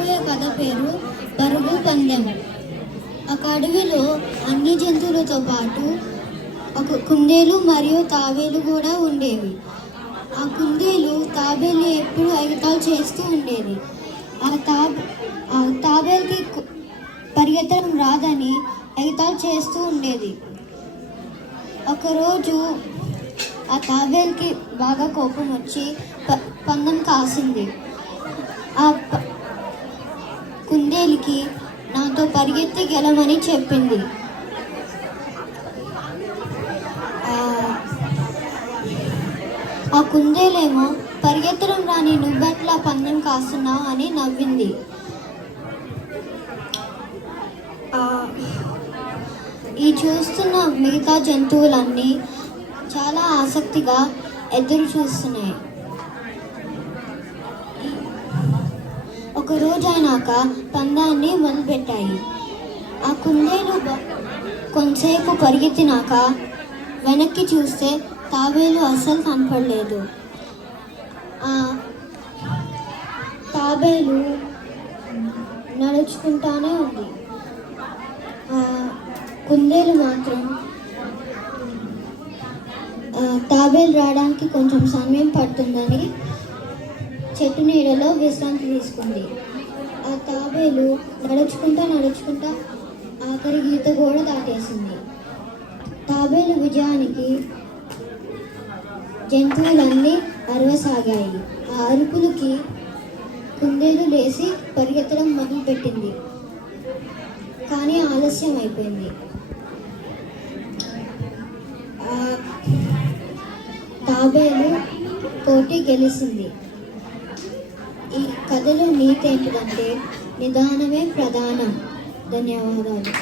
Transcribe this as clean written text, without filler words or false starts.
చెప్పబోయే కథ పేరు పరుగు పందెం. ఒక అడవిలో అన్ని జంతువులతో పాటు ఒక కుందేలు మరియు తాబేలు కూడా ఉండేవి. ఆ కుందేలు తాబేలు ఎప్పుడు ఎగతాళి చేస్తూ ఉండేది. ఆ తాబేలుకి పరిగెత్తడం రాదని ఎగతాళి చేస్తూ ఉండేది. ఒకరోజు ఆ తాబేలుకి బాగా కోపం వచ్చి పందెం కాసింది. ఆ కుందేలుకి నాతో పరిగెత్తి గెలవని చెప్పింది. ఆ కుందేలేమో పరిగెత్తడం రాని నువ్వెట్లా పందెం కాస్తున్నావు అని నవ్వింది. ఈ చూస్తున్న మిగతా జంతువులన్నీ చాలా ఆసక్తిగా ఎదురు చూస్తున్నాయి. ఒక రోజు అయినాక పందాన్ని మొదలుపెట్టాయి. ఆ కుందేలు కొంతసేపు పరిగెత్తినాక వెనక్కి చూస్తే తాబేలు అస్సలు కనపడలేదు. తాబేలు నడుచుకుంటానే ఉంది. కుందేలు మాత్రం తాబేలు రావడానికి కొంచెం సమయం పడుతుందని చెట్టు నీడలో విశ్రాంతి తీసుకుంది. ఆ తాబేలు నడుచుకుంటా ఆఖరి గీత కూడా దాటేసింది. తాబేలు విజయానికి జంతువులన్నీ అరవసాగాయి. ఆ అరుపులకి కుందేలు లేచి పరిగెత్తడం మొదలుపెట్టింది. కానీ ఆలస్యం అయిపోయింది. తాబేలు పోటీ గెలిచింది. ఈ కథలో నీతి ఏంటిదంటే నిదానమే ప్రధానం. ధన్యవాదాలు.